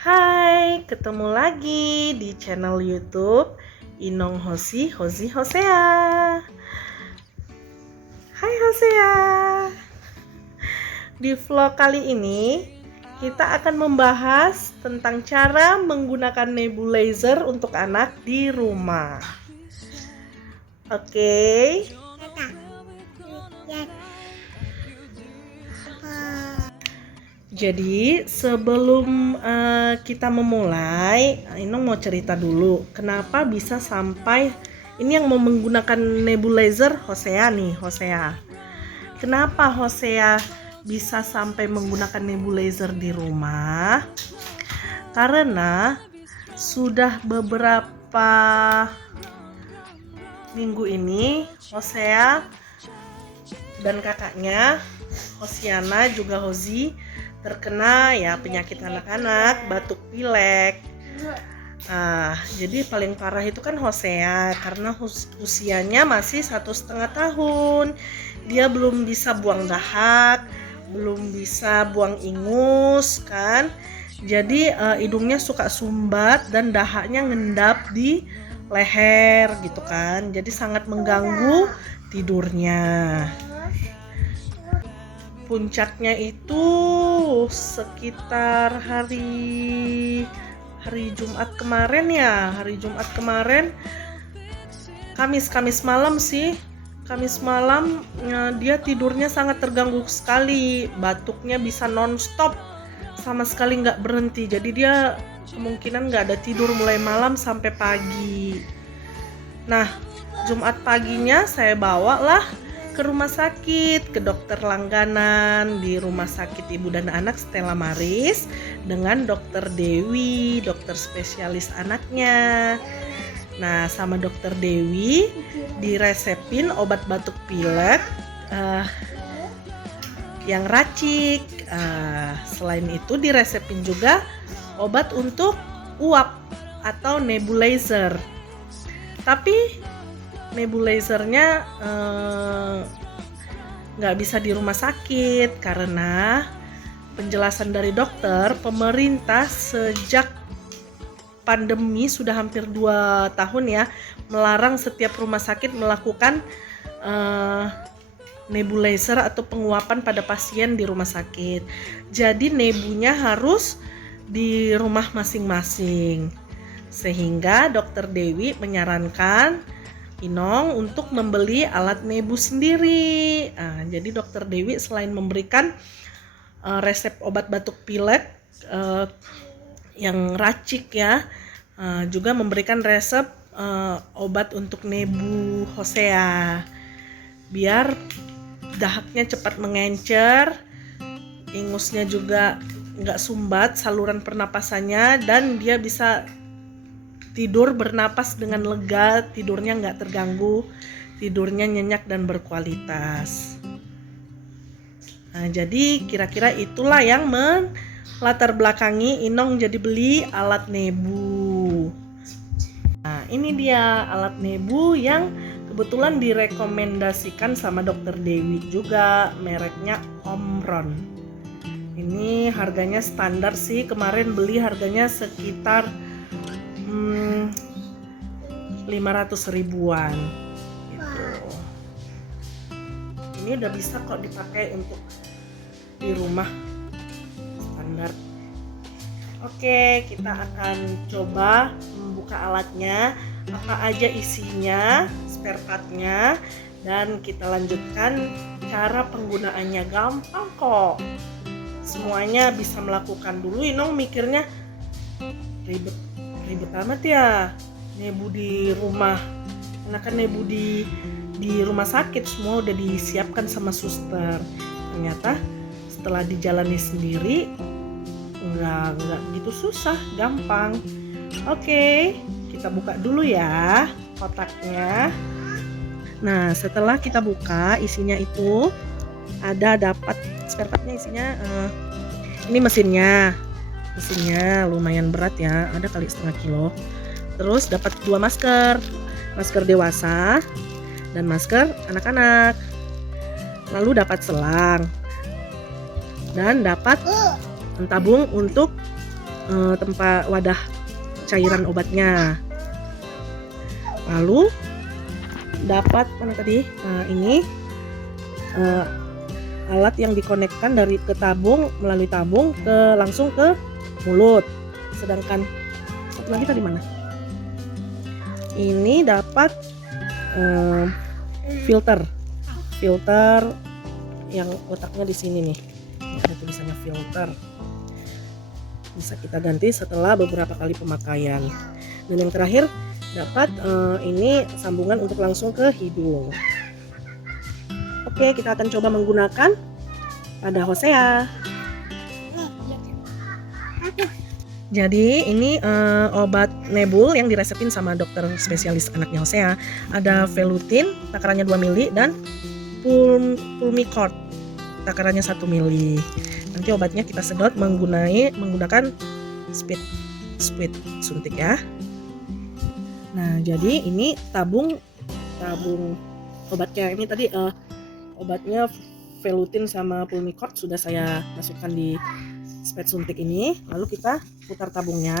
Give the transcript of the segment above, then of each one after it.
Hai, ketemu lagi di channel YouTube Inong Hozi Hosea. Hai Hosea. Di vlog kali ini kita akan membahas tentang cara menggunakan nebulizer untuk anak di rumah. Oke. Jadi sebelum kita memulai, Inong mau cerita dulu kenapa bisa sampai ini yang mau menggunakan nebulizer Hosea nih, Hosea. Kenapa Hosea bisa sampai menggunakan nebulizer di rumah? Karena sudah beberapa minggu ini Hosea dan kakaknya Hosiana juga Hozi terkena ya penyakit anak-anak, batuk pilek. Jadi paling parah itu kan Hosea karena usianya masih 1,5 tahun. Dia belum bisa buang dahak, belum bisa buang ingus kan. Jadi hidungnya suka sumbat dan dahaknya ngendap di leher gitu kan. Jadi sangat mengganggu tidurnya. Puncaknya itu sekitar hari Jumat kemarin ya. Hari Jumat kemarin Kamis malam sih. Kamis malam dia tidurnya sangat terganggu sekali. Batuknya bisa non-stop, sama sekali nggak berhenti. Jadi dia kemungkinan nggak ada tidur mulai malam sampai pagi. Nah, Jumat paginya saya bawa lah ke rumah sakit, ke dokter langganan di Rumah Sakit Ibu dan Anak Stella Maris dengan dokter Dewi, dokter spesialis anaknya. Nah, sama dokter Dewi diresepin obat batuk pilek yang racik. Selain itu diresepin juga obat untuk uap atau nebulizer. Tapi nebulizernya nggak bisa di rumah sakit karena penjelasan dari dokter, pemerintah sejak pandemi sudah hampir 2 tahun ya melarang setiap rumah sakit melakukan nebulizer atau penguapan pada pasien di rumah sakit. Jadi nebunya harus di rumah masing-masing. Sehingga dokter Dewi menyarankan Inong untuk membeli alat nebu sendiri. Jadi dokter Dewi selain memberikan resep obat batuk pilek yang racik ya, juga memberikan resep obat untuk nebu Hosea biar dahaknya cepat mengencer, ingusnya juga nggak sumbat saluran pernapasannya, dan dia bisa tidur bernapas dengan lega, tidurnya nggak terganggu, tidurnya nyenyak dan berkualitas. Jadi kira-kira itulah yang melatar belakangi Inong jadi beli alat nebu. Nah, ini dia alat nebu yang kebetulan direkomendasikan sama dokter Dewi juga, mereknya Omron. Ini harganya standar sih, kemarin beli harganya sekitar 500 ribuan gitu. Ini udah bisa kok dipakai untuk di rumah standar. Oke, kita akan coba membuka alatnya, apa aja isinya, spare partnya, dan kita lanjutkan cara penggunaannya. Gampang kok, semuanya bisa melakukan. Dulu Inong mikirnya ribet amat ya nebu di rumah, karena kan nebu di rumah sakit semua udah disiapkan sama suster. Ternyata setelah dijalani sendiri enggak gitu susah, gampang. Oke, kita buka dulu ya kotaknya. Nah, setelah kita buka, isinya itu dapat spare partnya, isinya ini mesinnya lumayan berat ya, ada kali 0,5 kilo. Terus dapat 2 masker dewasa dan masker anak-anak. Lalu dapat selang dan dapat tabung untuk tempat wadah cairan obatnya. Lalu dapat mana tadi? Ini alat yang dikonekkan dari ke tabung, melalui tabung langsung ke mulut. Sedangkan satu lagi tadi mana? Ini dapat filter yang letaknya di sini nih. Ada tulisannya filter. Bisa kita ganti setelah beberapa kali pemakaian. Dan yang terakhir dapat ini sambungan untuk langsung ke hidung. Oke, kita akan coba menggunakan pada Hosea. Jadi ini obat Nebul yang diresepin sama dokter spesialis anaknya Hosea. Ada Velutin, takarannya 2 mili, dan Pulmicort, takarannya 1 mili. Nanti obatnya kita sedot menggunakan speed suntik ya. Nah, jadi ini tabung obatnya. Ini tadi obatnya Velutin sama Pulmicort sudah saya masukkan di speed suntik ini. Lalu kita putar tabungnya.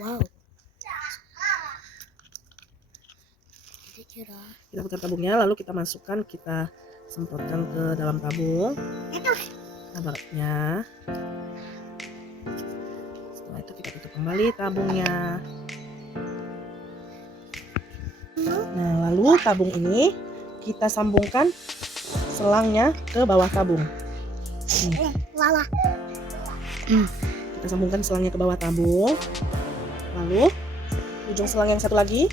Wow. Kita putar tabungnya, lalu kita masukkan, kita semprotkan ke dalam tabung obatnya. Setelah itu kita tutup kembali tabungnya. Nah, lalu tabung ini kita sambungkan selangnya ke bawah tabung. Kita sambungkan selangnya ke bawah tabung. Lalu ujung selang yang satu lagi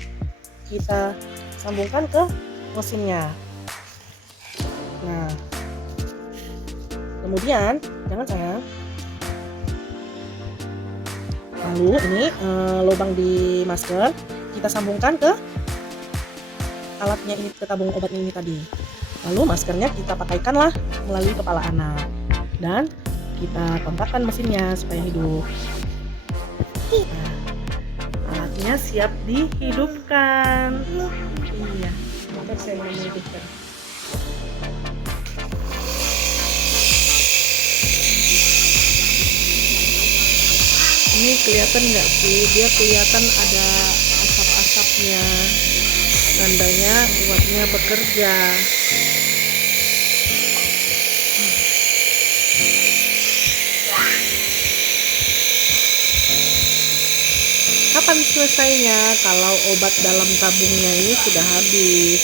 kita sambungkan ke mesinnya. Nah, kemudian jangan sayang. Lalu ini lubang di masker kita sambungkan ke alatnya ini, ke tabung obatnya ini tadi. Lalu maskernya kita pakaikanlah melalui kepala anak dan kita kontrakkan mesinnya supaya hidup. Nah, alatnya siap dihidupkan. Iya, motor saya mau menghidupkan. Ini kelihatan nggak sih? Dia kelihatan ada asap-asapnya. Tandanya uapnya bekerja. Kapan selesainya? Kalau obat dalam tabungnya ini sudah habis.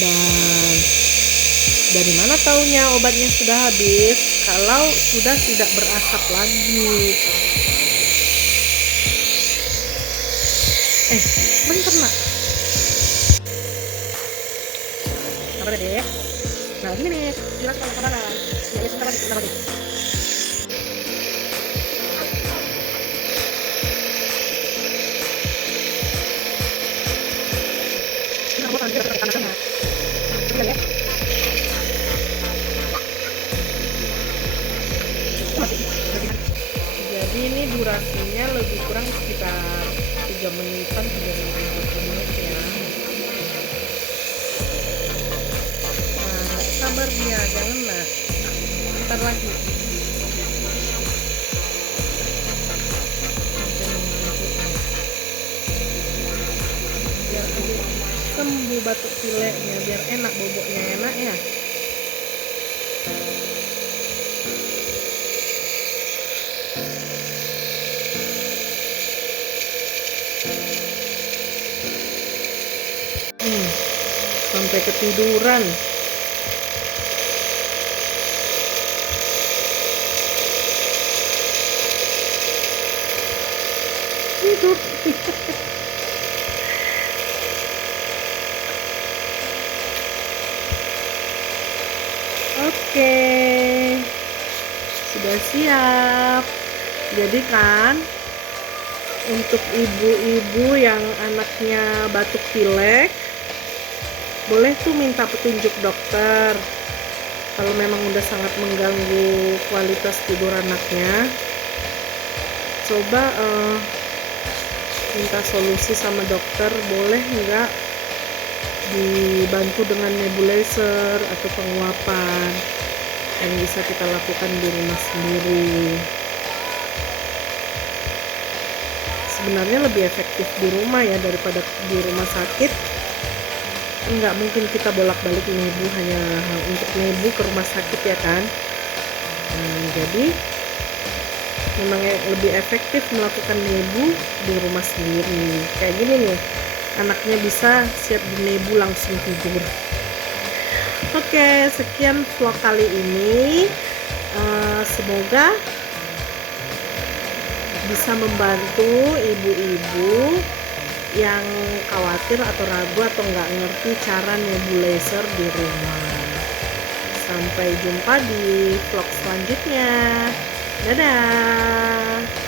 Dan dari mana taunya obatnya sudah habis? Kalau sudah tidak berasap lagi. Bentar nak. Apa deh? Nah gini nih, jelas kalau kebakaran. Ya sebentar lagi. Jadi ini durasinya lebih kurang sekitar 3 menitan, 3 menit ya. Nah, sabar dia, jangan nak. Bentar lagi. Biar sembuh batuk pileknya, biar enak boboknya, enak ya. Sampai ketiduran. Tidur. Oke, sudah siap. Jadi kan untuk ibu-ibu yang anaknya batuk pilek, boleh tuh minta petunjuk dokter. Kalau memang udah sangat mengganggu kualitas tidur anaknya, coba minta solusi sama dokter. Boleh nggak dibantu dengan nebulizer atau penguapan yang bisa kita lakukan di rumah sendiri. sebenarnya lebih efektif di rumah ya daripada di rumah sakit. Nggak mungkin kita bolak-balik nebu hanya untuk nebu ke rumah sakit ya kan. Jadi memang lebih efektif melakukan nebu di rumah sendiri. Kayak gini nih, anaknya bisa siap di nebu langsung tidur. Oke, sekian vlog kali ini. Semoga bisa membantu ibu-ibu yang khawatir atau ragu atau nggak ngerti cara nebulizer di rumah. Sampai jumpa di vlog selanjutnya. Dadah.